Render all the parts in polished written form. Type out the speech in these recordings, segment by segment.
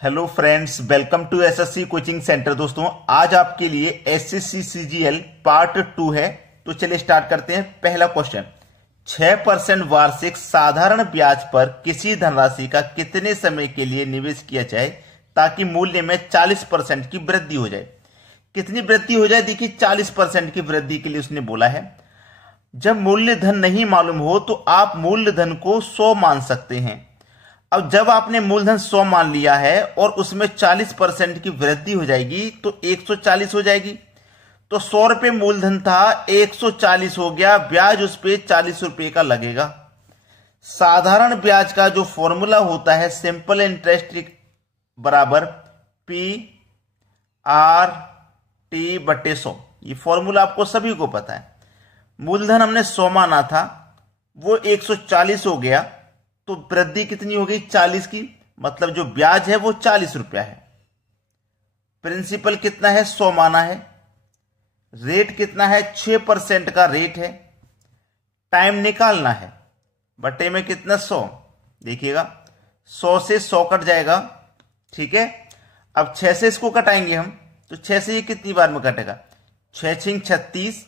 Hello friends, welcome to SSC coaching centre. दोस्तों, आज आपके लिए एसएससी सीजीएल पार्ट 2 है। तो चलिए स्टार्ट करते हैं। पहला क्वेश्चन, 6% वार्षिक साधारण ब्याज पर किसी धनराशि का कितने समय के लिए निवेश किया जाए ताकि मूल्य में 40% की वृद्धि हो जाए। कितनी वृद्धि हो जाए? देखिए, 40% की वृद्धि के लिए उसने बोला है। जब मूल्यधन नहीं मालूम हो तो आप मूल्यधन को 100 मान सकते हैं। अब जब आपने मूलधन 100 मान लिया है और उसमें 40% की वृद्धि हो जाएगी तो 140 हो जाएगी। तो 100 रुपये मूलधन था, 140 हो गया, ब्याज उस पर 40 रुपये का लगेगा। साधारण ब्याज का जो फॉर्मूला होता है, सिंपल इंटरेस्ट बराबर PRT/100। ये फॉर्मूला आपको सभी को पता है। मूलधन हमने 100 माना था, वो 140 हो गया, तो वृद्धि कितनी हो गई? 40 की। मतलब जो ब्याज है वो 40 रुपया है। प्रिंसिपल कितना है? 100 माना है। रेट कितना है? 6% का रेट है। टाइम निकालना है, बटे में कितना? 100। देखिएगा, 100 से 100 कट जाएगा, ठीक है। अब 6 से इसको कटाएंगे हम, तो 6 से ये कितनी बार में कटेगा? 6 6 36,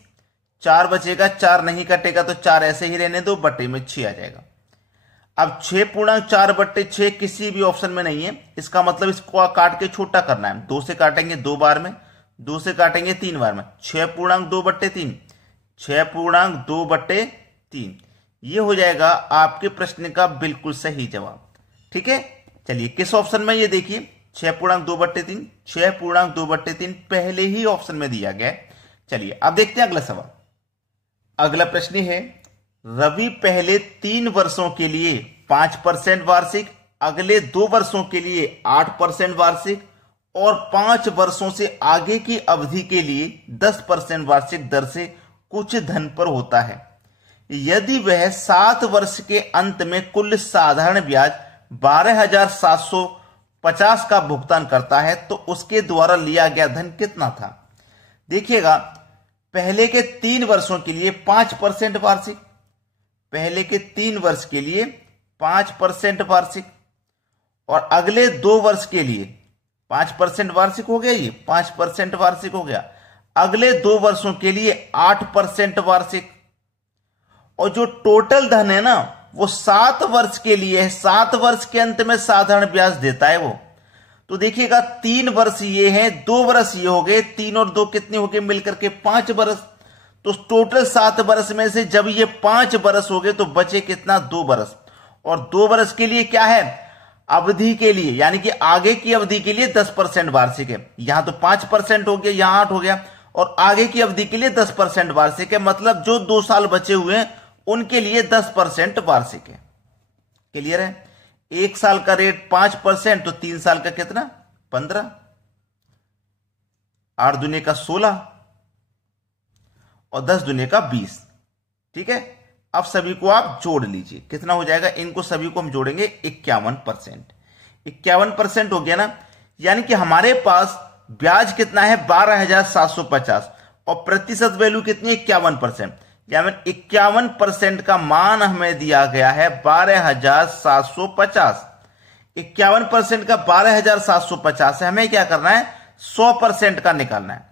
4 बचेगा, 4 नहीं कटेगा तो 4 ऐसे ही रहने दो, बटे में 6 आ जाएगा। अब 6/4/6 किसी भी ऑप्शन में नहीं है, इसका मतलब इसको काट के छोटा करना है। 2 से काटेंगे 2 बार में, 2 से काटेंगे 3 बार में। 6/2/3, 6/2/3, ये हो जाएगा आपके प्रश्न का बिल्कुल सही जवाब, ठीक है। चलिए, किस ऑप्शन में? ये देखिए, 6/2/3, 6/2/3 पहले ही ऑप्शन में दिया गया है। चलिए अब देखते हैं अगला सवाल। अगला प्रश्न है, रवि पहले 3 वर्षों के लिए 5% वार्षिक, अगले 2 वर्षों के लिए 8% वार्षिक और 5 वर्षों से आगे की अवधि के लिए 10% वार्षिक दर से कुछ धन पर होता है। यदि वह 7 वर्ष के अंत में कुल साधारण ब्याज 12,750 का भुगतान करता है तो उसके द्वारा लिया गया धन कितना था? देखिएगा, पहले के 3 वर्षों के लिए 5% वार्षिक, पहले के 3 वर्ष के लिए 5% वार्षिक और अगले 2 वर्ष के लिए 5% वार्षिक हो गया, ये 5% वार्षिक हो गया। अगले 2 वर्षों के लिए 8% वार्षिक, और जो टोटल धन है ना वो 7 वर्ष के लिए है। 7 वर्ष के अंत में साधारण ब्याज देता है वो। तो देखिएगा, 3 वर्ष ये है, 2 वर्ष ये हो गए, 3 और 2 कितने हो गए मिलकर के? 5 वर्ष। तो टोटल 7 वर्ष में से जब ये 5 वर्ष हो गए तो बचे कितना? 2 वर्ष। और 2 वर्ष के लिए क्या है? अवधि के लिए, यानी कि आगे की अवधि के लिए 10% वार्षिक है। यहां तो 5% हो गया, यहां 8 हो गया, और आगे की अवधि के लिए 10% वार्षिक है। मतलब जो 2 साल बचे हुए हैं उनके लिए 10% वार्षिक है। क्लियर है? 1 साल का रेट 5%, तो 3 साल का कितना? 15, 8 दूने का 16 और 10 दूने का 20, ठीक है। अब सभी को आप जोड़ लीजिए, कितना हो जाएगा? इनको सभी को हम जोड़ेंगे 51%। 51% हो गया ना, यानी कि हमारे पास ब्याज कितना है? 12,750 और प्रतिशत वैल्यू कितनी है? 51%। यानी 51% का मान हमें दिया गया है 12,750। 51% का 12,750 है, हमें क्या करना है? 100% का निकालना है,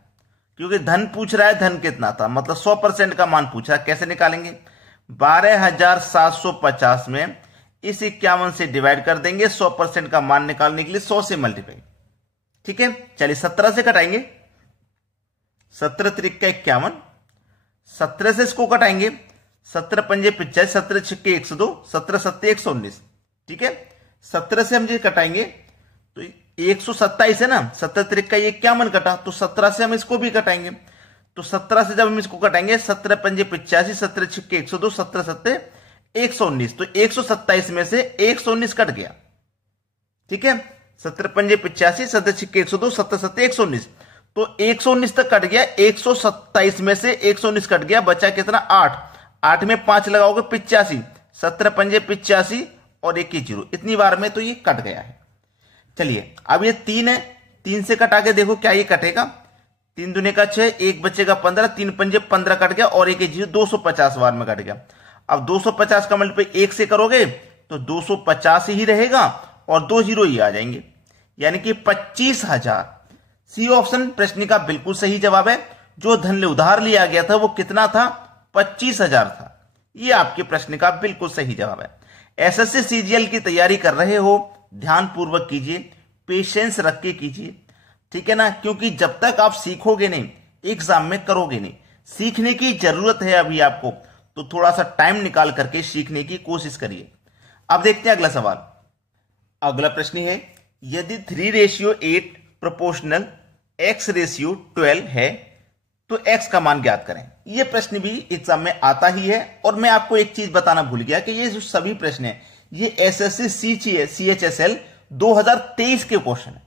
क्योंकि धन पूछ रहा है। धन कितना था, मतलब 100% का मान पूछ रहा है। कैसे निकालेंगे? 12,750 में इस 51 से डिवाइड कर देंगे 100% का मान निकालने के लिए, 100 से मल्टीप्लाई, ठीक है। चलिए 17 से कटाएंगे, 17 त्रिक का 51, 17 से इसको कटाएंगे, 17 पंजे 85, 17 छिक्के 102, 17 सत्ते 119, ठीक है। 17 से हम ये कटाएंगे तो 127 है ना, 17 त्रिक का 51 कटा, तो 17 से हम इसको भी कटाएंगे। तो 17 से जब हम इसको कटाएंगे, 17 पंजे 85, 17 छिक्के 102, 17 सत्ते 119, तो 127 में से 119 कट गया, ठीक है। 17 पंजे 85, 17 छिक्के 102, 17 सत्ते 119, तो 119 तक कट गया। 127 में से 119 कट गया, बचा कितना? 8। 8 में 5 लगाओगे 85, 17 पंजे 85 और 1 की 0, इतनी बार में तो ये कट गया है। चलिए अब ये 3 है, 3 से कटा के देखो क्या ये कटेगा? 3 दूने का 6, 1 बचेगा 15, 3 पंजे 15 कट गया और 1 0, 250 बार में कट गया। अब 250 का मल्टीप्लाई 1 से करोगे तो 250 ही रहेगा और 2 0 ही आ जाएंगे। यानी कि 25,000। सी ऑप्शन प्रश्न का बिल्कुल सही जवाब है। जो धन उधार लिया गया था वो कितना था? 25,000 था। ये आपके प्रश्न का बिल्कुल सही जवाब है। एसएससी सीजीएल की तैयारी कर रहे हो, ध्यान पूर्वक कीजिए, पेशेंस रख के कीजिए, ठीक है ना, क्योंकि जब तक आप सीखोगे नहीं एग्जाम में करोगे नहीं। सीखने की जरूरत है अभी आपको, तो थोड़ा सा टाइम निकाल करके सीखने की कोशिश करिए। अब देखते हैं अगला सवाल। अगला प्रश्न है, यदि 3:8 प्रोपोर्शनल x/12 है तो x का मान ज्ञात करें। यह प्रश्न भी एग्जाम में आता ही है। और मैं आपको एक चीज बताना भूल गया कि ये जो सभी प्रश्न है ये एसएससी CHSL 2023 के क्वेश्चन है।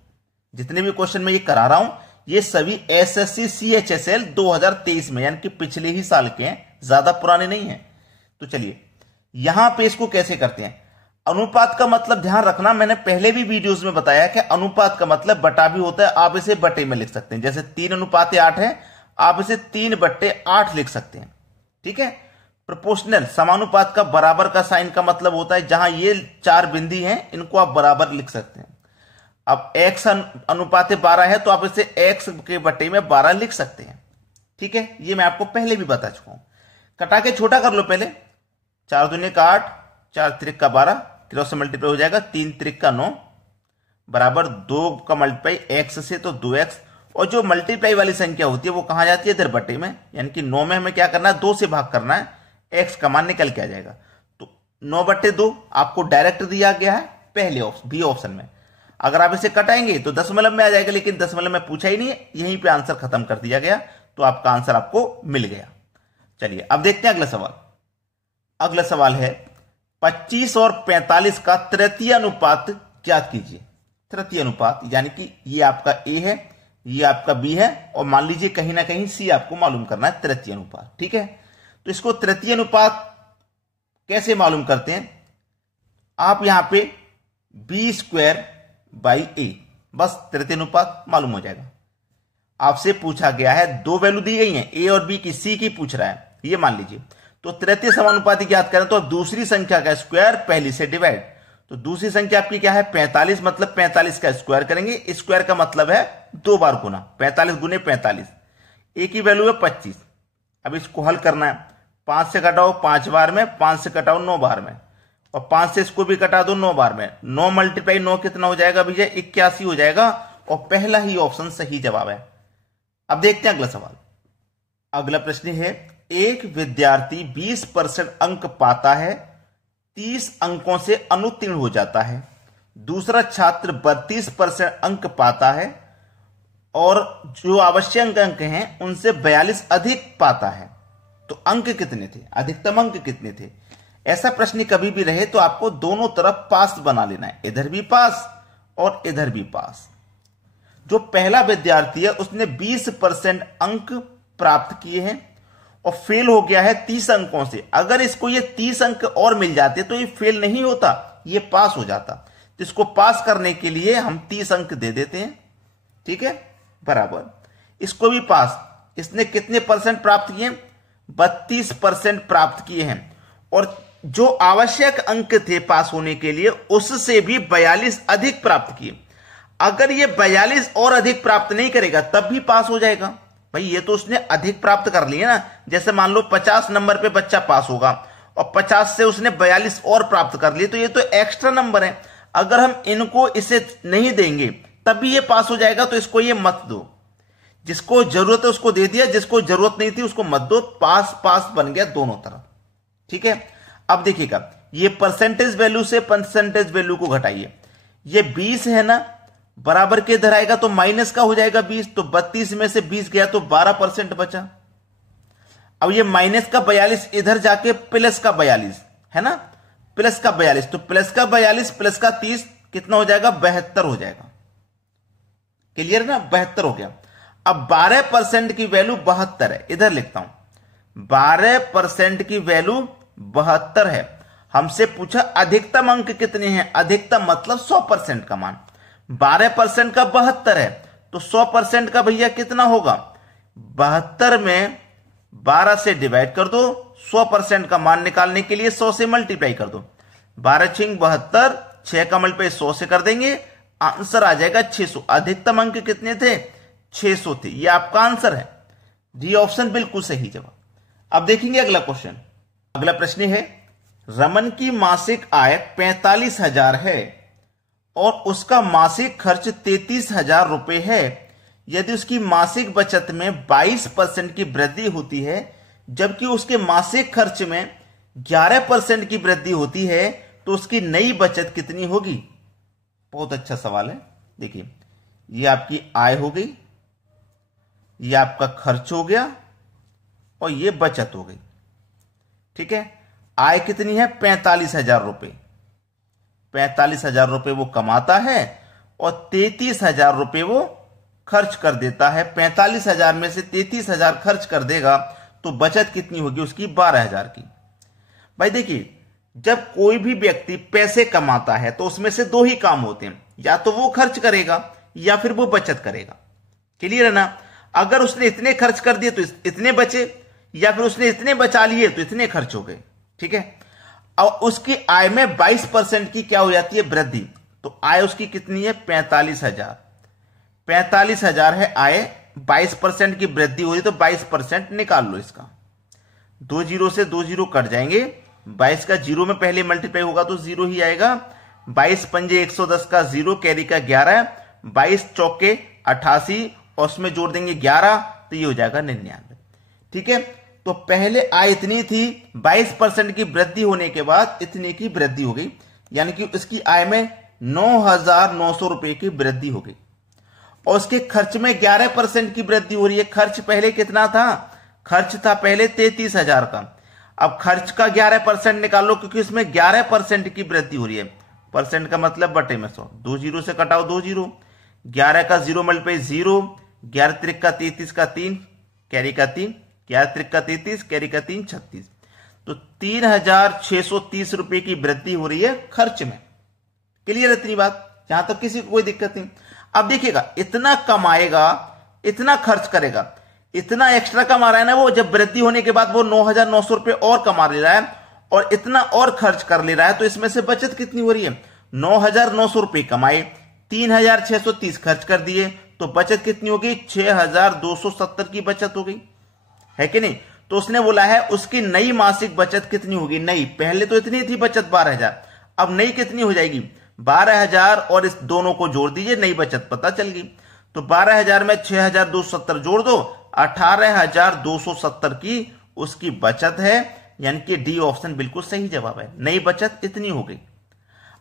जितने भी क्वेश्चन मैं ये करा रहा हूं ये सभी एसएससी CHSL 2023 में, यानी कि पिछले ही साल के हैं, ज्यादा पुराने नहीं हैं। तो चलिए यहां पे इसको कैसे करते हैं। अनुपात का मतलब ध्यान रखना, मैंने पहले भी वीडियोस में बताया कि अनुपात का मतलब बटा भी होता है। आप इसे बटे में लिख सकते हैं, जैसे 3:8 है, आप इसे 3/8 लिख सकते हैं, ठीक है। प्रोपोर्शनल समानुपात का बराबर का साइन का मतलब होता है जहां ये 4 बिंदी हैं इनको आप बराबर लिख सकते हैं। अब x अनुपात 12 है तो आप इसे x के बटे में 12 लिख सकते हैं, ठीक है। ये मैं आपको पहले भी बता चुका हूं। कटा के छोटा कर लो पहले। 4 दूनी का 8, 4 त्रिक का 12, क्रॉस से मल्टीप्लाई हो जाएगा, 3 त्रिक का 9 बराबर 2 का मल्टीप्लाई x से तो 2x। और जो मल्टीप्लाई वाली संख्या होती है वो कहां जाती है? इधर बटे में, यानी कि 9 में हमें क्या करना है? 2 से भाग करना है, x का मान निकल के आ जाएगा। तो 9/2 आपको डायरेक्ट दिया गया है पहले बी ऑप्शन में। अगर आप इसे कटाएंगे तो दशमलव में आ जाएगा, लेकिन दशमलव में पूछा ही नहीं है, यहीं पे आंसर खत्म कर दिया गया, तो आपका आंसर आपको मिल गया। चलिए अब देखते हैं अगला सवाल। अगला सवाल है 25 और 45 का तृतीय अनुपात ज्ञात कीजिए। तृतीय अनुपात यानी कि ये आपका ए है, ये आपका बी है, और मान लीजिए कहीं ना कहीं सी आपको मालूम करना है तृतीय अनुपात, ठीक है। तो इसको तृतीय अनुपात कैसे मालूम करते हैं? आप यहां पे b² a, बस तृतीय अनुपात मालूम हो जाएगा। आपसे पूछा गया है, 2 वैल्यू दी गई हैं, ए और बी की, सी की पूछ रहा है, ये मान लीजिए। तो तृतीय समानुपाती ज्ञात करें तो दूसरी संख्या का स्क्वायर पहली से डिवाइड। तो दूसरी संख्या आपकी क्या है? 45, मतलब 45 का स्क्वायर करेंगे। स्क्वायर का मतलब है 2 बार गुना, 45 गुने 45। ए की वैल्यू है 25। अब इसको हल करना है, 5 से घटाओ 5 बार में, 5 से घटाओ 9 बार में, और 5 से इसको भी घटा दो 9 बार में। 9 × 9 कितना हो जाएगा भैया? 81 हो जाएगा, और पहला ही ऑप्शन सही जवाब है। अब देखते हैं अगला सवाल। अगला प्रश्न है, एक विद्यार्थी 20% अंक पाता है, 30 अंकों से अनुत्तीर्ण हो जाता है। दूसरा छात्र 32% अंक पाता है और जो आवश्यक अंक हैं उनसे 42 अधिक पाता है। तो अंक कितने थे? अधिकतम अंक कितने थे? ऐसा प्रश्न कभी भी रहे तो आपको दोनों तरफ पास बना लेना है, इधर भी पास और इधर भी पास। जो पहला विद्यार्थी है उसने 20% अंक प्राप्त किए हैं और फेल हो गया है 30 अंकों से। अगर इसको ये 30 अंक और मिल जाते तो ये फेल नहीं होता, ये पास हो जाता। तो इसको पास करने के लिए हम 30 अंक दे देते हैं, ठीक है, बराबर। इसको भी पास, इसने कितने परसेंट प्राप्त किए? 32% प्राप्त किए हैं, और जो आवश्यक अंक थे पास होने के लिए उससे भी 42 अधिक प्राप्त किए। अगर ये 42 और अधिक प्राप्त नहीं करेगा तब भी पास हो जाएगा। भाई ये तो उसने अधिक प्राप्त कर लिए ना, जैसे मान लो 50 नंबर पे बच्चा पास होगा और 50 से उसने 42 और प्राप्त कर लिए, तो ये तो एक्स्ट्रा नंबर है। अगर हम इनको इसे नहीं देंगे तब भी ये पास हो जाएगा, तो इसको ये मत दो। जिसको जरूरत है उसको दे दिया, जिसको जरूरत नहीं थी उसको मत दो। पास पास बन गया दोनों तरफ, ठीक है। अब देखिएगा, ये परसेंटेज वैल्यू से परसेंटेज वैल्यू को घटाइए। ये 20 है ना, बराबर के इधर आएगा तो माइनस का हो जाएगा 20, तो 32 में से 20 गया तो 12% बचा। अब ये माइनस का 42 इधर जाके प्लस का 42 है ना, प्लस का 42, तो प्लस का 42 प्लस का 30 कितना हो जाएगा? 72 हो जाएगा। क्लियर ना, 72 हो गया। अब 12% की वैल्यू 72 है, इधर लिखता हूं, 12% की वैल्यू 72 है। हमसे पूछा अधिकतम अंक कितने हैं? अधिकतम मतलब 100% का मान। 12% का 72 है, तो 100% का भैया कितना होगा? 72 में 12 से डिवाइड कर दो, 100% का मान निकालने के लिए 100 से मल्टीप्लाई कर दो। 12 × 72, 6 का मल्टीप्लाई 100 से कर देंगे, आंसर आ जाएगा 600। अधिकतम अंक कितने थे? 600 थे। ये आपका आंसर है, डी ऑप्शन बिल्कुल सही जवाब। अब देखेंगे अगला क्वेश्चन। अगला प्रश्न है, रमन की मासिक आय 45,000 है और उसका मासिक खर्च 33,000 रुपए है। यदि उसकी मासिक बचत में 22% की वृद्धि होती है जबकि उसके मासिक खर्च में 11% की वृद्धि होती है तो उसकी नई बचत कितनी होगी? बहुत अच्छा सवाल है। देखिए, ये आपकी आय हो गई, ये आपका खर्च हो गया और ये बचत हो गई। ठीक है, आय कितनी है? 45,000 रुपए। 45,000 रुपए वो कमाता है और 33,000 रुपए वो खर्च कर देता है। 45,000 में से 33,000 खर्च कर देगा तो बचत कितनी होगी उसकी? 12,000 की। भाई देखिए, जब कोई भी व्यक्ति पैसे कमाता है तो उसमें से दो ही काम होते हैं, या तो वो खर्च करेगा या फिर वो बचत करेगा। क्लियर है ना? अगर उसने इतने खर्च कर दिए तो इतने बचे, या फिर उसने इतने बचा लिए तो इतने खर्च हो गए। ठीक है, और उसकी आय में 22% की क्या हो जाती है? वृद्धि। तो आय उसकी कितनी है? 45,000। 45,000 है आय, 22% की वृद्धि हो रही तो 22% निकाल लो इसका। 2 जीरो से 2 जीरो कट जाएंगे, 22 का जीरो में पहले मल्टीप्लाई होगा तो जीरो ही आएगा। 22 पंजे 110 का जीरो, कैरी का 11, 22 चौके 88 और उसमें जोड़ देंगे 11 तो ये हो जाएगा 99। ठीक है, तो पहले आय इतनी थी, 22% की वृद्धि होने के बाद इतने की वृद्धि हो गई, यानी कि इसकी आय में 9,900 रुपए की वृद्धि हो गई। और उसके खर्च में 11% की वृद्धि हो रही है। खर्च पहले कितना था? खर्च था पहले 33,000 का। अब खर्च का 11% निकालो क्योंकि इसमें 11% की वृद्धि हो रही है। परसेंट का मतलब बटे में 100। 2 जीरो से कटाओ 2 जीरो, 11 का जीरो मल्टीप्लाई 0, 11 त्रिक का 33 का 3, कैरी का 3, 11 त्रिक का 33, कैरी का 3, 36। तो 3,630 रुपए की वृद्धि हो रही है खर्च में। क्लियर है इतनी बात? यहां तक किसी को कोई दिक्कत नहीं। अब देखिएगा, इतना कमाएगा, इतना खर्च करेगा, इतना एक्स्ट्रा कमा रहा है ना वो, जब वृद्धि होने के बाद वो 9,900 रुपए और कमा ले रहा है और इतना और खर्च कर ले रहा है, तो इसमें से बचत कितनी हो रही है? 9,900 रुपए कमाए, 3,630 खर्च कर दिए तो बचत कितनी होगी? 6,270 की बचत हो गई, है कि नहीं? तो उसने बोला है उसकी नई मासिक बचत कितनी होगी? नई, पहले तो इतनी थी बचत 12,000, अब नई कितनी हो जाएगी? 12,000 और इस दोनों को जोड़ दीजिए, नई बचत पता चल गई। तो 12,000 में 6,270 जोड़ दो, 18,270 की उसकी बचत है, यानी कि डी ऑप्शन बिल्कुल सही जवाब है। नई बचत इतनी हो गई।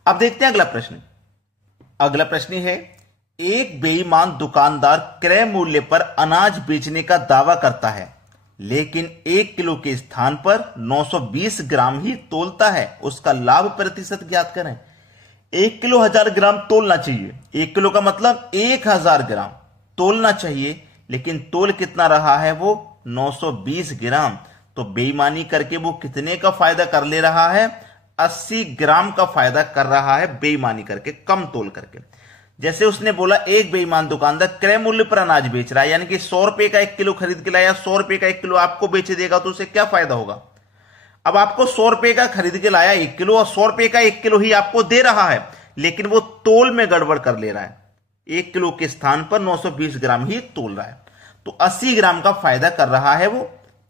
अब देखते हैं अगला प्रश्न। अगला प्रश्न है, एक बेईमान दुकानदार क्रय मूल्य पर अनाज बेचने का दावा करता है लेकिन 1 किलो के स्थान पर 920 ग्राम ही तोलता है। उसका लाभ प्रतिशत ज्ञात करें। 1 किलो 1000 ग्राम तोलना चाहिए। 1 किलो का मतलब 1000 ग्राम तोलना चाहिए, लेकिन तोल कितना रहा है वो? 920 ग्राम। तो बेईमानी करके वो कितने का फायदा कर ले रहा है? 80 ग्राम का फायदा कर रहा है बेईमानी करके, कम तोल करके। जैसे उसने बोला एक बेईमान दुकानदार क्रय मूल्य पर अनाज बेच रहा है, यानी कि 100 रुपए का 1 किलो खरीद के लाया, 100 रुपए का 1 किलो आपको बेच देगा तो उसे क्या फायदा होगा? अब आपको 100 रुपए का खरीद के लाया 1 किलो और 100 रुपए का 1 किलो ही आपको दे रहा है, लेकिन वो तोल में गड़बड़ कर ले रहा है। 1 किलो के स्थान पर 920 ग्राम ही तोल रहा है, तो 80 ग्राम का फायदा कर रहा है वो।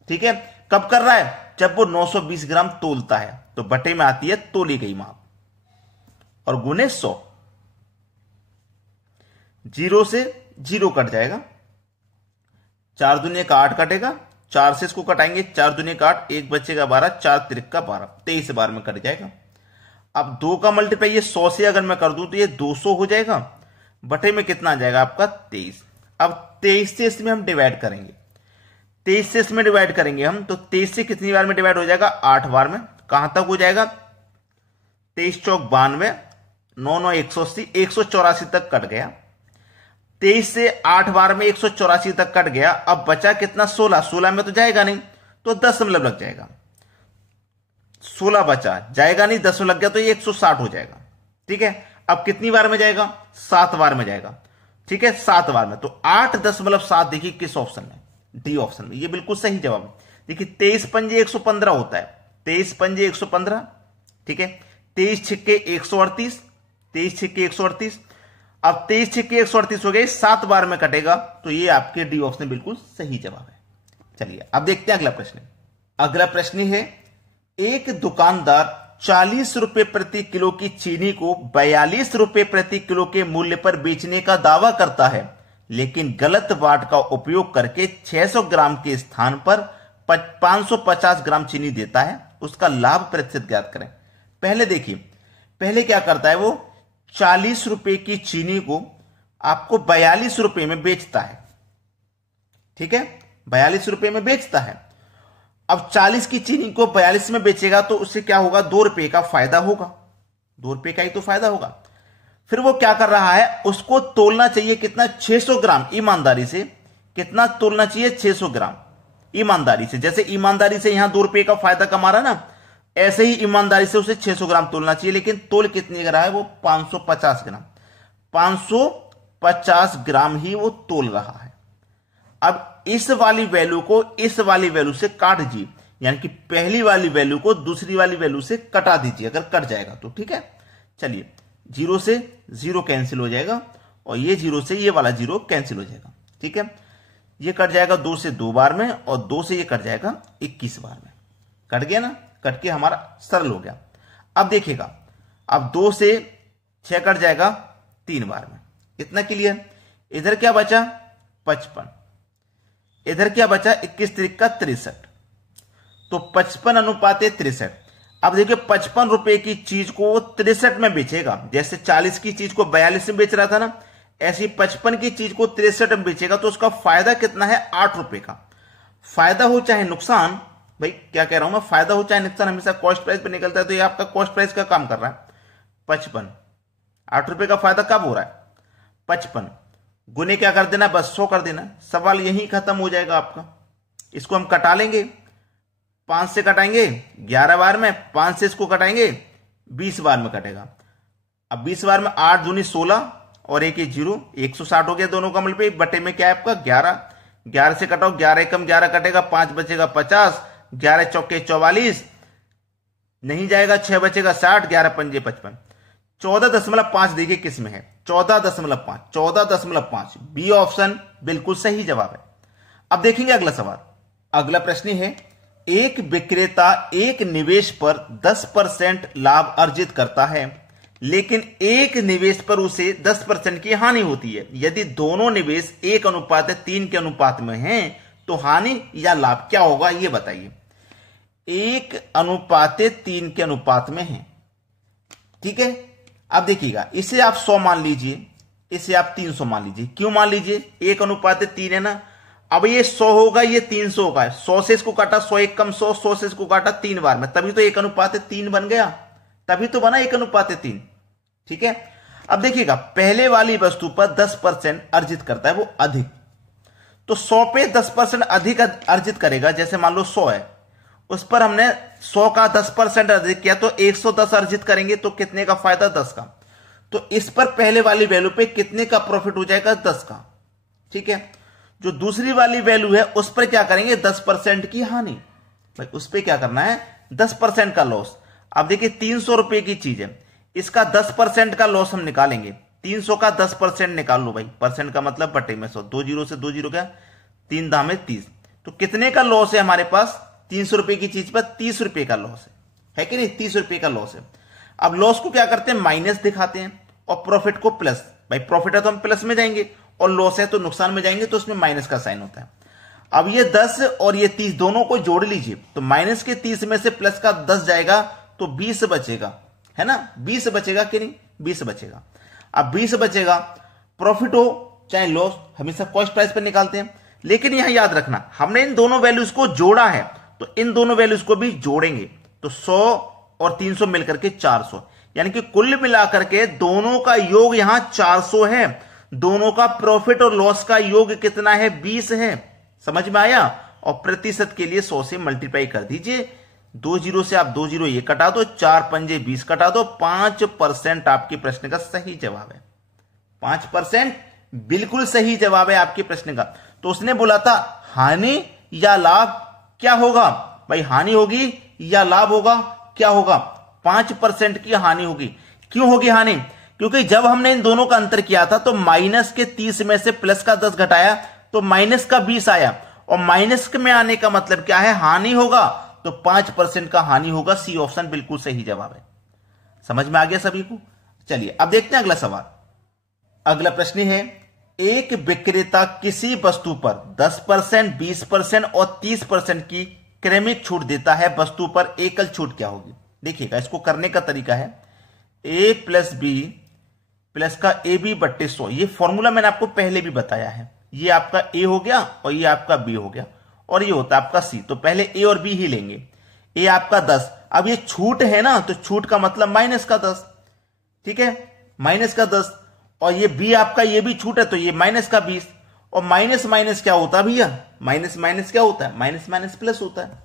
ठीक है, कब कर रहा है? जब वो 920 ग्राम तोलता है। तो बटे में आती है तोली गई माप और गुने 100। 0 से 0 कट जाएगा, 4 दूने का 8 कटेगा, 4 से इसको कटाएंगे, 4 दूने का 8, 1 बचेगा 12, 4 तिरक का 12, 23 बार में कट जाएगा। अब 2 का मल्टीप्लाई ये 100 से अगर मैं कर दूं तो ये 200 हो जाएगा, बटे में कितना आ जाएगा आपका? 23। अब 23 से इसमें हम डिवाइड करेंगे, 23 से इसमें डिवाइड करेंगे हम, तो 23 से कितनी बार में डिवाइड हो जाएगा? 8 बार में। कहां तक हो जाएगा? 23 चौक 92, 9 9 180, 184 तक कट गया। 23 से 8 बार में 184 तक कट गया। अब बचा कितना? 16। 16 में तो जाएगा नहीं, तो 10 लग जाएगा। 16 बचा, जाएगा नहीं, 10 लग गया तो ये 160 हो जाएगा। ठीक है, अब कितनी बार में जाएगा? 7 बार में जाएगा। ठीक है, 7 बार में। तो 8.7 देखिए किस ऑप्शन में? डी ऑप्शन में। ये बिल्कुल सही जवाब है। देखिए 23 पंजे 115 होता है, 23 पंजे 115। ठीक है, 23 छिक्के 138, 23 छिक्के 138। अब 23 छक्के 138 हो गए, 7 बार में कटेगा, तो ये आपके डी ऑप्शन बिल्कुल सही जवाब है। चलिए अब देखते हैं अगला प्रश्न। अगला प्रश्न है, एक दुकानदार 40 रुपए प्रति किलो की चीनी को 42 रुपए प्रति किलो के मूल्य पर बेचने का दावा करता है, लेकिन गलत बाट का उपयोग करके 600 ग्राम के स्थान पर 550 ग्राम चीनी देता है। उसका लाभ प्रतिशत ज्ञात करें। पहले देखिए, पहले क्या करता है, वो 40 रुपए की चीनी को आपको 42 रुपए में बेचता है। ठीक है, 42 रुपए में बेचता है। अब 40 की चीनी को 42 में बेचेगा तो उससे क्या होगा, 2 रुपए का फायदा होगा, 2 रुपए का ही तो फायदा होगा। फिर वो क्या कर रहा है, उसको तोलना चाहिए कितना, 600 ग्राम ईमानदारी से। कितना तोलना चाहिए, 600 ग्राम ईमानदारी से। जैसे ईमानदारी से यहां 2 रुपए का फायदा कमा रहा ना, ऐसे ही ईमानदारी से उसे 600 ग्राम तोलना चाहिए। लेकिन तोल कितनी कर रहा है वो, 550 ग्राम, 550 ग्राम ही वो तोल रहा है। अब इस वाली वैल्यू को इस वाली वैल्यू से काट दीजिए, यानी कि पहली वाली वैल्यू को दूसरी वाली वैल्यू से कटा दीजिए, अगर कट जाएगा तो। ठीक है, चलिए 0 से 0 कैंसिल हो जाएगा, और ये 0 से ये वाला 0 कैंसिल हो जाएगा। ठीक है, ये कट जाएगा 2 से 2 बार में, और 2 से ये कट जाएगा 21 बार में। कट गया ना, कट के हमारा सरल हो गया। अब देखिएगा, अब 2 से 6 कट जाएगा 3 बार में। इतना क्लियर। इधर क्या बचा, 55। इधर क्या बचा, 21 त्रिक का 63, तो 55 अनुपात 63। अब देखिए 55 रुपए की चीज को वो 63 में बेचेगा। जैसे 40 की चीज को 42 में बेच रहा था ना, ऐसी 55 की चीज को 63 में बेचेगा, तो उसका फायदा कितना है, 8 रुपए का। फायदा हो चाहे नुकसान, भाई क्या कह रहा हूं मैं, फायदा हो चाहे नुकसान, हमेशा कॉस्ट प्राइस पे निकलता है, तो ये आपका कॉस्ट प्राइस का काम कर रहा है। 55, 8 रुपए का फायदा कब हो रहा है, 55 गुने क्या कर देना, बस 100 कर देना। सवाल यही खत्म हो जाएगा आपका। इसको हम कटा लेंगे, 5 से कटाएंगे 11 बार में, 5 से इसको कटाएंगे 20 बार में कटेगा। अब 20 बार में 8 दूनी 16 और 1 0, 160 हो गया दोनों का मिल पे। बटे में क्या है आपका 11, 11 से कटाओ, 11 कम 11 कटेगा, 5 बचेगा 50, 11 चौके 44 नहीं जाएगा, 6 बचेगा 60, 11 पंजे 55। 14.5 देखिए किस में है, 14.5, 14.5 बी ऑप्शन बिल्कुल सही जवाब है। अब देखेंगे अगला सवाल। अगला प्रश्न है, एक विक्रेता एक निवेश पर 10% लाभ अर्जित करता है, लेकिन एक निवेश पर उसे 10% की हानि होती है। यदि दोनों निवेश 1:3 के अनुपात में हैं, तो हानि या लाभ क्या होगा, यह बताइए। 1:3 के अनुपात में है। ठीक है, अब देखिएगा, इसे आप 100 मान लीजिए, इसे आप 300 मान लीजिए। क्यों मान लीजिए, 1:3 है ना। अब ये 100 होगा, ये 300 होगा। 100 से इसको काटा, 100 1 कम 100, 100 से इसको काटा 3 बार में, तभी तो 1:3 बन गया, तभी तो बना 1:3। ठीक है, अब देखिएगा, पहले वाली वस्तु पर 10% अर्जित करता है वो अधिक, तो 100 पे 10% अधिक अर्जित करेगा। जैसे मान लो 100 है, उस पर हमने 100 का 10% अर्जित किया, तो 110 अर्जित करेंगे, तो कितने का फायदा, 10 का। तो इस पर पहले वाली वैल्यू पे कितने का प्रॉफिट हो जाएगा, 10 का। ठीक है, जो दूसरी वाली वैल्यू है उस पर क्या करेंगे, 10% की हानि। भाई उस पर क्या करना है, 10% का लॉस। अब देखिए 300 रुपए की चीज है, इसका 10% का लॉस हम निकालेंगे। 300 का 10% निकाल लो भाई, परसेंट का मतलब बटे में 100, 2 0 से 2 0 क्या, 3 दामे 30, तो कितने का लॉस है हमारे पास, 300 रुपए की चीज पर 30 रुपए का लॉस है कि नहीं, 30 रुपए का लॉस है। अब लॉस को क्या करते हैं, माइनस दिखाते हैं, और प्रॉफिट को प्लस। भाई प्रॉफिट है तो हम प्लस में जाएंगे, और लॉस है तो नुकसान में जाएंगे, तो उसमें माइनस का साइन होता है। अब ये 10 और ये 30 दोनों को जोड़ लीजिए, तो माइनस के 30 में से प्लस का 10 जाएगा, तो 20 बचेगा, है ना, 20 बचेगा कि नहीं, 20 बचेगा। अब 20 बचेगा, प्रॉफिट हो चाहे लॉस, हमेशा कॉस्ट प्राइस पर निकालते हैं। लेकिन यहां याद रखना, हमने इन दोनों वैल्यूज को जोड़ा है, तो इन दोनों वैल्यूज को भी जोड़ेंगे, तो 100 और 300 मिलकर के 400, यानी कि कुल मिलाकर के दोनों का योग यहां 400 है। दोनों का प्रॉफिट और लॉस का योग कितना है, 20 है। समझ में आया। और प्रतिशत के लिए 100 से मल्टीप्लाई कर दीजिए, 2 0 से आप 2 0 ये कटा दो, 4 पंजे 20 कटा दो, 5% आपके प्रश्न का सही जवाब है। 5% बिल्कुल सही जवाब है आपके प्रश्न का। तो उसने बोला था हानि या लाभ क्या होगा, भाई हानि होगी या लाभ होगा, क्या होगा, 5% की हानि होगी। क्यों होगी हानि, क्योंकि जब हमने इन दोनों का अंतर किया था तो माइनस के 30 में से प्लस का 10 घटाया तो माइनस का 20 आया, और माइनस में आने का मतलब क्या है, हानि होगा, तो 5% का हानि होगा। सी ऑप्शन बिल्कुल सही जवाब है। समझ में आ गया सभी को? चलिए अब देखते हैं अगला सवाल। अगला प्रश्न है, एक विक्रेता किसी वस्तु पर 10%, 20% और 30% की क्रमिक छूट देता है, वस्तु पर एकल छूट क्या होगी? देखिएगा, इसको करने का तरीका है a प्लस बी प्लस का ए बी बट्टे 100। ये फॉर्मूला मैंने आपको पहले भी बताया है। ये आपका ए हो गया और ये आपका बी हो गया, और ये होता है आपका सी। तो पहले ए और बी ही लेंगे। ए आपका 10, अब ये छूट है ना, तो छूट का मतलब माइनस का 10, ठीक है, माइनस का 10। और ये बी आपका, ये भी छूट है, तो ये माइनस का 20। और माइनस माइनस क्या होता है भैया, माइनस माइनस क्या होता है, माइनस माइनस प्लस होता है।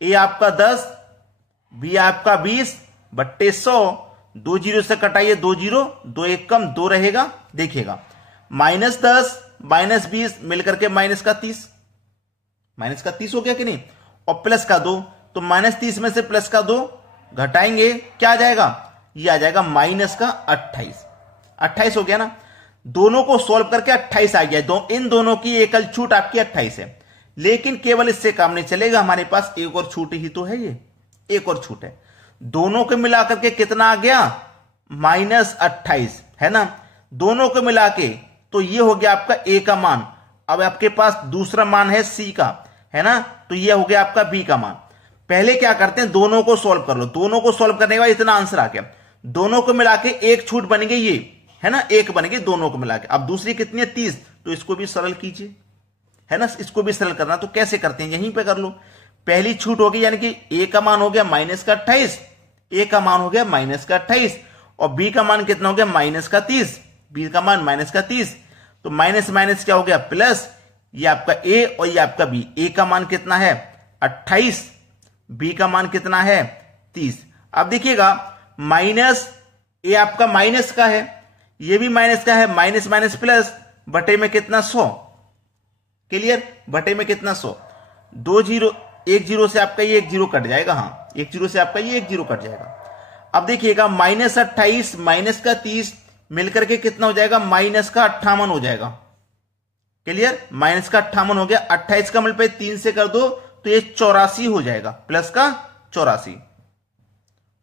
ए आपका 10, बी आपका 20 बट्टे 100, 2 जीरो से कटाइए, 2 जीरो, 2 एक कम 2 रहेगा। देखिएगा, माइनस 10 माइनस 20 मिलकर के माइनस का 30, माइनस का 30 हो गया कि नहीं, और प्लस का 2, तो माइनस 30 में से प्लस का 2 घटाएंगे, क्या आ जाएगा, ये आ जाएगा माइनस का 28। 28 हो गया ना, दोनों को सॉल्व करके 28 आ गया। इन दोनों की एकल छूट आपकी 28 है, लेकिन केवल इससे काम नहीं चलेगा, हमारे पास एक और छूट ही तो है, ये एक और छूट है। दोनों को मिलाकर के कितना आ गया, माइनस 28 है ना, दोनों को मिला के, तो ये हो गया आपका ए का मान। अब आपके पास दूसरा मान है सी का, है ना, तो ये हो गया आपका बी का मान। पहले क्या करते हैं, दोनों को सॉल्व कर लो। दोनों को सॉल्व करने के बाद इतना आंसर आ गया, दोनों को मिला के एक छूट बन गई, ये है ना, एक बन गई दोनों को मिला के। अब दूसरी कितनी है, 30, तो इसको भी सरल कीजिए, है ना, इसको भी सरल करना। तो कैसे करते हैं, यहीं पे कर लो। पहली छूट होगी, यानी कि ए का मान हो गया माइनस का 28, ए का मान हो गया माइनस का 28, और बी का मान कितना हो गया, माइनस का 30, बी का मान माइनस का 30, तो माइनस माइनस क्या हो गया, प्लस। ये आपका ए और ये आपका बी, ए का मान कितना है 28, बी का मान कितना है 30। अब देखिएगा, माइनस ए आपका माइनस का है, ये भी माइनस का है, माइनस माइनस प्लस, बटे में कितना 100, क्लियर, बटे में कितना 100, 2 जीरो, एक जीरो से आपका ये एक जीरो कट जाएगा, हाँ, एक जीरो से आपका ये एक जीरो कट जाएगा। अब देखिएगा, माइनस 28 माइनस का 30 मिलकर के कितना हो जाएगा, माइनस का 58 हो जाएगा, क्लियर, माइनस का 58 हो गया। 28 का मल्टीप्लाई 3 से कर दो तो ये 84 हो जाएगा, प्लस का 84,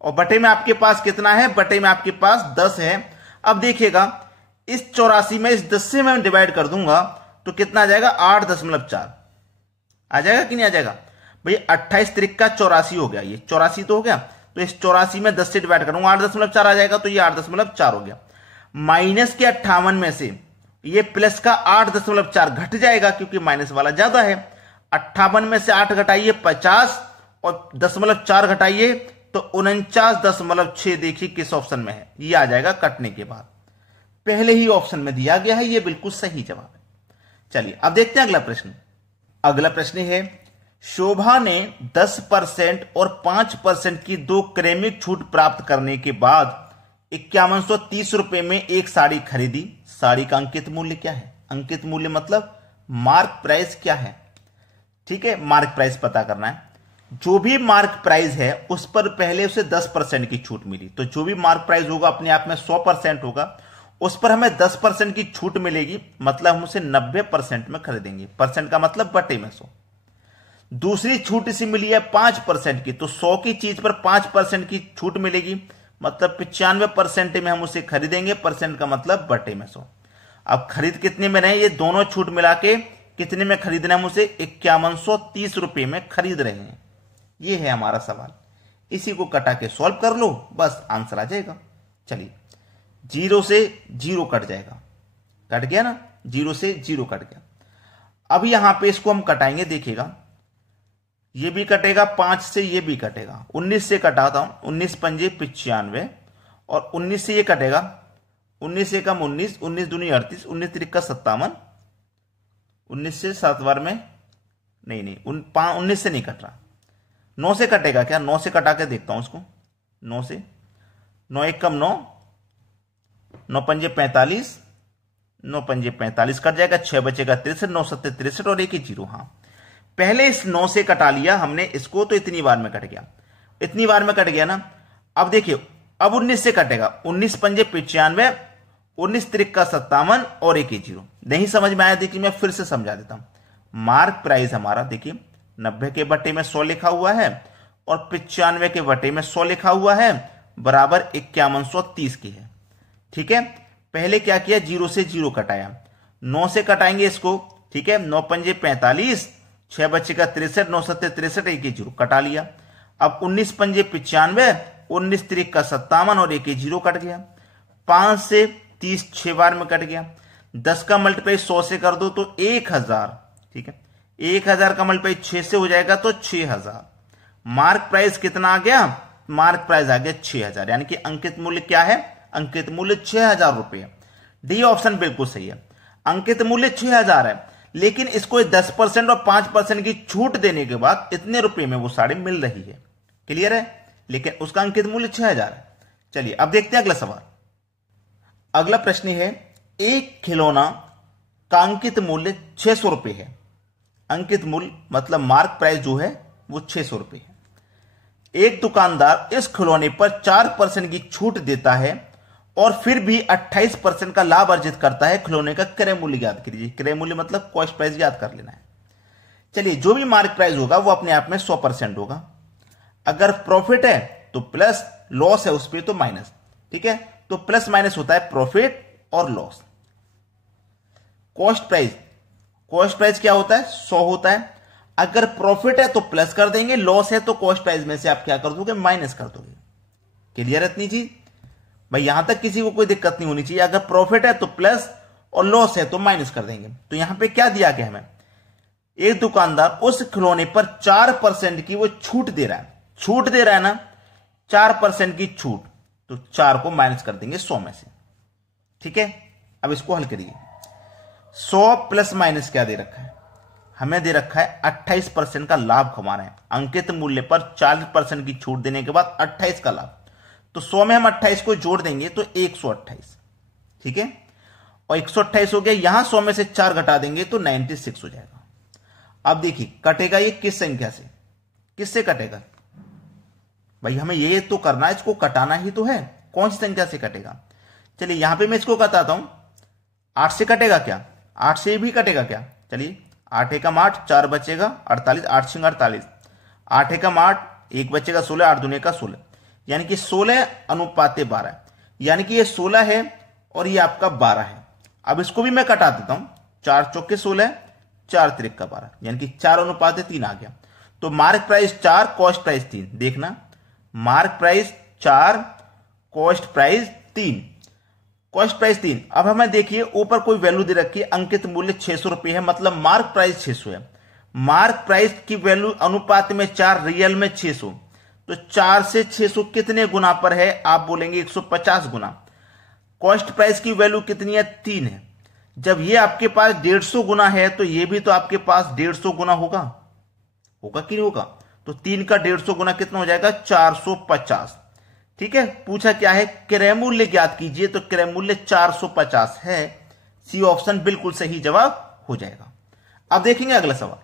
और बटे में आपके पास कितना है, बटे में आपके पास 10 है। अब देखिएगा, इस 84 में इस 10 से मैं डिवाइड कर दूंगा तो कितना आ जाएगा, 8.4 आ जाएगा कि नहीं आ जाएगा भाई। 28 त्रिक 84 हो गया, ये 84 तो हो गया, तो इस 84 में 10 से डिवाइड करूंगा, 8.4 आ जाएगा, तो ये 8.4 हो गया। माइनस के 58 में से ये प्लस का 8.4 घट जाएगा, क्योंकि माइनस वाला ज्यादा है। 58 में से 8 घटाइए 50, और 0.4 घटाइए तो 49.6। देखिए किस ऑप्शन में है, ये आ जाएगा कटने के बाद, पहले ही ऑप्शन में दिया गया है, ये बिल्कुल सही जवाब है। चलिए अब देखते हैं अगला प्रश्न। अगला प्रश्न है, शोभा ने 10% और 5% की 2 क्रमिक छूट प्राप्त करने के बाद 5130 रुपए में एक साड़ी खरीदी। साड़ी का अंकित मूल्य क्या है, अंकित मूल्य मतलब मार्क प्राइस क्या है, ठीक है, मार्क प्राइस पता करना है। जो भी मार्क प्राइस है उस पर पहले उसे 10% की छूट मिली, तो जो भी मार्क प्राइस होगा अपने आप में 100% होगा, उस पर हमें 10% की छूट मिलेगी, मतलब हम उसे 90% में खरीदेंगे। परसेंट का मतलब बटे में 100। दूसरी छूट इसी मिली है 5% की, तो 100 की चीज पर 5% की छूट मिलेगी, मतलब 95% में हम उसे खरीदेंगे, परसेंट का मतलब बटे में 100। अब खरीद कितने में रहे, ये दोनों छूट मिला के कितने में खरीदना, हम उसे 5130 रुपए में खरीद रहे हैं। ये है हमारा सवाल, इसी को कटा के सॉल्व कर लो, बस आंसर आ जाएगा। चलिए, 0 से 0 कट जाएगा, कट गया ना, 0 से 0 कट गया। अब यहां पे इसको हम कटाएंगे, देखिएगा, ये भी कटेगा, 5 से ये भी कटेगा, 19 से कटाता हूं, 19 पंजे 95, और 19 से ये कटेगा, 19 से कम 19, 19 दूनी 38, 19 त्रिक 57, 19 से 7 बार में नहीं 19 से नहीं कट रहा, 9 से कटेगा क्या, 9 से कटा के देखता हूं इसको, 9 से, 9 एक कम 9, 9 पंजे 45, 9 पंजे 45 कट जाएगा, 6 बचेगा 63, 9 सत्ते 63 और एक ही 0। हाँ, पहले इस 9 से कटा लिया हमने इसको, तो इतनी बार में कट गया, इतनी बार में कट गया ना। अब देखिए, अब 19 से कटेगा, 19 पंजे 95, 19 त्रिक का 57 और 1 0। नहीं समझ में आया देखिए मैं फिर से समझा देता हूं। मार्क प्राइस हमारा देखिए 90 के बटे में 100 लिखा हुआ है और 95 के बटे में 100 लिखा हुआ है, बराबर 5130 की है। ठीक है, पहले क्या किया, 0 से 0 कटाया, 9 से कटाएंगे इसको। ठीक है, 9 पंजे 45, 6 बचेगा 63, 9 सत्ते 63, 1 0 कटा लिया। अब 19 पंजे 95, 19 त्रिक का 57 और 1 0 कट गया। 5 से 30 6 बार में कट गया। 10 का मल्टीप्लाई 100 से कर दो तो 1000। ठीक है, 1000 का मल्टीप्लाई 6 से हो जाएगा तो 6000। मार्क प्राइस कितना आ गया, मार्क प्राइस आ गया 6000, यानी कि अंकित मूल्य क्या है, अंकित मूल्य 6000 रुपये। डी ऑप्शन बिल्कुल सही है, अंकित मूल्य 6000 है, लेकिन इसको 10% और 5% की छूट देने के बाद इतने रुपए में वो साड़ी मिल रही है। क्लियर है, लेकिन उसका अंकित मूल्य 6000 है। चलिए अब देखते हैं अगला सवाल। अगला प्रश्न है, एक खिलौना का अंकित मूल्य 600 रुपये है। अंकित मूल्य मतलब मार्क प्राइस जो है वो 600 रुपये है। एक दुकानदार इस खिलौने पर 4% की छूट देता है और फिर भी 28% का लाभ अर्जित करता है। खिलौने का क्रय मूल्य याद कीजिए। क्रय मूल्य मतलब कॉस्ट प्राइस याद कर लेना है। चलिए, जो भी मार्क प्राइस होगा वो अपने आप में 100% होगा। अगर प्रॉफिट है तो प्लस, लॉस है उस पर तो माइनस। ठीक है, तो प्लस माइनस होता है प्रॉफिट और लॉस। कॉस्ट प्राइस क्या होता है, 100 होता है। अगर प्रॉफिट है तो प्लस कर देंगे, लॉस है तो कॉस्ट प्राइस में से आप क्या कर दोगे, माइनस कर दोगे। क्लियर इतनी चीज भाई, यहां तक किसी को कोई दिक्कत नहीं होनी चाहिए। अगर प्रॉफिट है तो प्लस और लॉस है तो माइनस कर देंगे। तो यहां पे क्या दिया गया हमें, एक दुकानदार उस खिलौने पर 4% की वो छूट दे रहा है। छूट दे रहा है ना, 4% की छूट, तो 4 को माइनस कर देंगे 100 में से। ठीक है, अब इसको हल करिए। 100 प्लस माइनस क्या दे रखा है, हमें दे रखा है 28% का लाभ कमाना है। अंकित मूल्य पर 40% की छूट देने के बाद 28 का लाभ, तो 100 में हम 28 को जोड़ देंगे तो 128। ठीक है, और 128 हो गया। यहां 100 में से 4 घटा देंगे तो 96 हो जाएगा। अब देखिए कटेगा ये किस संख्या से, किससे कटेगा भाई, हमें ये तो करना है, इसको कटाना ही तो है। कौन सी संख्या से कटेगा, चलिए यहां पे मैं इसको बताता हूं। 8 से कटेगा क्या, 8 से भी कटेगा क्या, चलिए 8 एकम 8, 4 बचेगा 48, 8 छिंग 48, 8 एकम 8, 1 बचेगा 16, 8 दूने का 16, यानी कि 16 अनुपात 12, यानी कि ये 16 है और ये आपका 12 है। अब इसको भी मैं कटा देता हूं, 4 चौके 16, 4 त्रिक का 12, यानी कि 4 अनुपात 3 आ गया। तो मार्क प्राइस 4, कॉस्ट प्राइस 3। देखना, mark price 4, cost price 3, cost price 3। अब हमें देखिए ऊपर कोई वैल्यू दे रखी है, अंकित मूल्य 600 रुपये है, मतलब मार्क प्राइस 600 है। मार्क प्राइस की वैल्यू अनुपात में 4, रियल में 600, तो 4 से 600 कितने गुना पर है, आप बोलेंगे 150 गुना। कॉस्ट प्राइस की वैल्यू कितनी है, 3 है। जब ये आपके पास 150 गुना है तो ये भी तो आपके पास 150 गुना होगा कि नहीं होगा। तो 3 का 150 गुना कितना हो जाएगा, 450। ठीक है, पूछा क्या है, क्रय मूल्य ज्ञात कीजिए, तो क्रय मूल्य 450 है। सी ऑप्शन बिल्कुल सही जवाब हो जाएगा। अब देखेंगे अगला सवाल।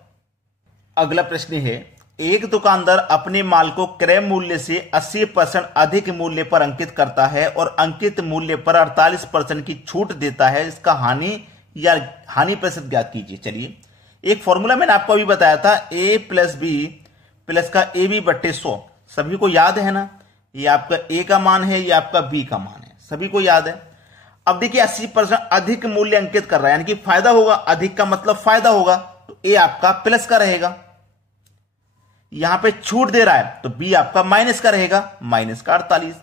अगला प्रश्न है, एक दुकानदार अपने माल को क्रय मूल्य से 80% अधिक मूल्य पर अंकित करता है और अंकित मूल्य पर 48% की छूट देता है। इसका हानि या हानि प्रतिशत ज्ञात कीजिए। चलिए, एक फॉर्मूला मैंने आपको अभी बताया था, ए प्लस बी प्लस का ए बी बट्टे 100, सभी को याद है ना। ये आपका ए का मान है, ये आपका बी का मान है, सभी को याद है। अब देखिए 80% अधिक मूल्य अंकित कर रहा है, यानी कि फायदा होगा, अधिक का मतलब फायदा होगा, तो ए आपका प्लस का रहेगा। यहां पे छूट दे रहा है तो बी आपका माइनस का रहेगा, माइनस का 48।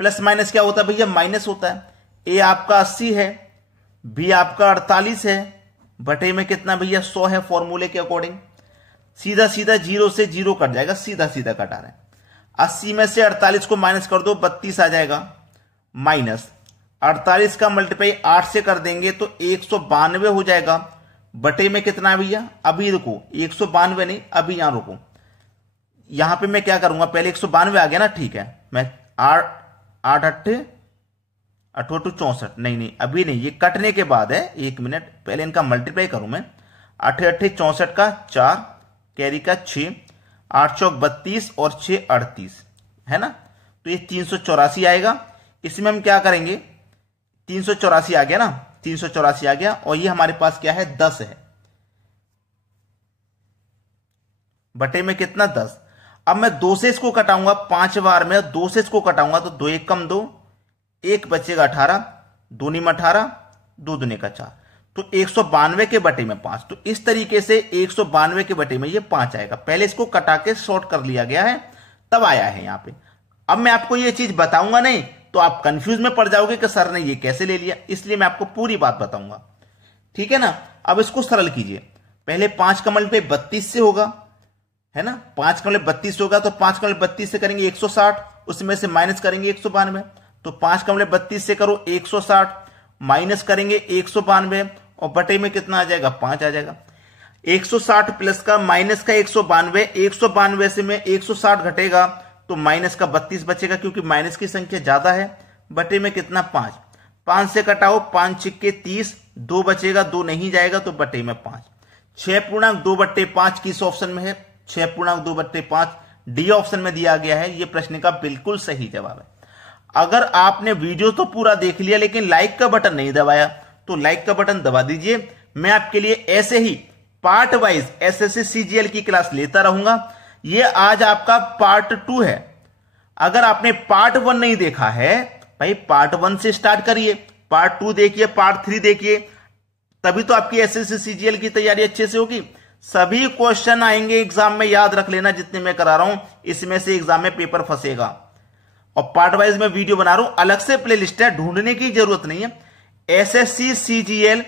प्लस माइनस क्या होता है भैया, माइनस होता है। ए आपका 80 है, बी आपका 48 है, बटे में कितना भैया 100 है फॉर्मूले के अकॉर्डिंग। सीधा सीधा 0 से 0 कट जाएगा, सीधा सीधा कटा रहे हैं। 80 में से 48 को माइनस कर दो, 32 आ जाएगा, माइनस 48 का मल्टीप्लाई 8 से कर देंगे तो 192 हो जाएगा, बटे में कितना भैया, अभी रुको 192 नहीं, अभी यहां रुको, यहां पे मैं क्या करूंगा, पहले 192 आ गया ना, ठीक है, मैं 8 8 64, नहीं अभी नहीं, ये कटने के बाद है, 1 मिनट, पहले इनका मल्टीप्लाई करूं मैं। 8 8 64 का 4, कैरी का 6, 8 चौक 32 और 6 38 है ना। तो ये 384 आएगा। इसमें हम क्या करेंगे, 384 आ गया ना, 384 आ गया, और ये हमारे पास क्या है 10 है, बटे में कितना 10। अब मैं 2 से इसको कटाऊंगा 5 बार में, 2 से इसको कटाऊंगा तो 2 1 कम 2, 1 बचेगा 18, 2 नीम 18, 2 दूने का 4, तो 192 के बटे में 5। तो इस तरीके से 192 के बटे में ये 5 आएगा। पहले इसको कटा के शॉर्ट कर लिया गया है, तब आया है यहां पे। अब मैं आपको ये चीज बताऊंगा नहीं तो आप कंफ्यूज में पड़ जाओगे कि सर ने ये कैसे ले लिया, इसलिए मैं आपको पूरी बात बताऊंगा, ठीक है ना। अब इसको सरल कीजिए। पहले 5 का मल्टीप्लाई 32 से होगा, है ना, 5 का मल्टीप्लाई 32 होगा, तो 5 का मल्टीप्लाई 32 से करेंगे 160, उसमें से माइनस करेंगे 192, तो 5 का मल्टीप्लाई 32 से करो 160, माइनस करेंगे 192, और बटे में कितना आ जाएगा 5 आ जाएगा। 160 प्लस का माइनस का 192, 192 से में 160 घटेगा तो माइनस का 32 बचेगा, क्योंकि माइनस की संख्या ज्यादा है। बटे में कितना 5, 5 से कटाओ 5 छिक्के 30, 2 बचेगा, 2 नहीं जाएगा तो बटे में 5। 6.2/5 किस ऑप्शन में है, 6.2/5 डी ऑप्शन में दिया गया है। यह प्रश्न का बिल्कुल सही जवाब है। अगर आपने वीडियो तो पूरा देख लिया लेकिन लाइक का बटन नहीं दबाया तो लाइक का बटन दबा दीजिए। मैं आपके लिए ऐसे ही पार्ट वाइज एसएससी सीजीएल की क्लास लेता रहूंगा। यह आज आपका पार्ट 2 है। अगर आपने पार्ट 1 नहीं देखा है भाई, पार्ट 1 से स्टार्ट करिए, पार्ट 2 देखिए, पार्ट 3 देखिए, तभी तो आपकी एसएससी सीजीएल की तैयारी अच्छे से होगी। सभी क्वेश्चन आएंगे एग्जाम में, याद रख लेना, जितने मैं करा रहा हूं इसमें से एग्जाम में पेपर फंसेगा। और पार्ट वाइज में वीडियो बना रहा हूं, अलग से प्लेलिस्ट है, ढूंढने की जरूरत नहीं है। एसएससी सीजीएल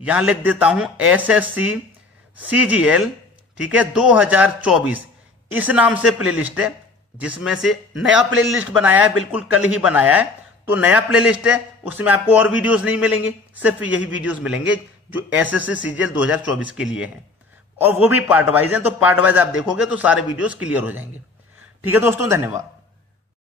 यहां लिख देता हूं, एसएससी सीजीएल, ठीक है, 2024 इस नाम से प्लेलिस्ट है, जिसमें से नया प्लेलिस्ट बनाया है, बिल्कुल कल ही बनाया है, तो नया प्लेलिस्ट है, उसमें आपको और वीडियोस नहीं मिलेंगे, सिर्फ यही वीडियोस मिलेंगे जो एसएससी सीजीएल 2024 के लिए हैं, और वो भी पार्ट वाइज हैं। तो पार्ट वाइज आप देखोगे तो सारे वीडियोस क्लियर हो जाएंगे। ठीक है दोस्तों, धन्यवाद।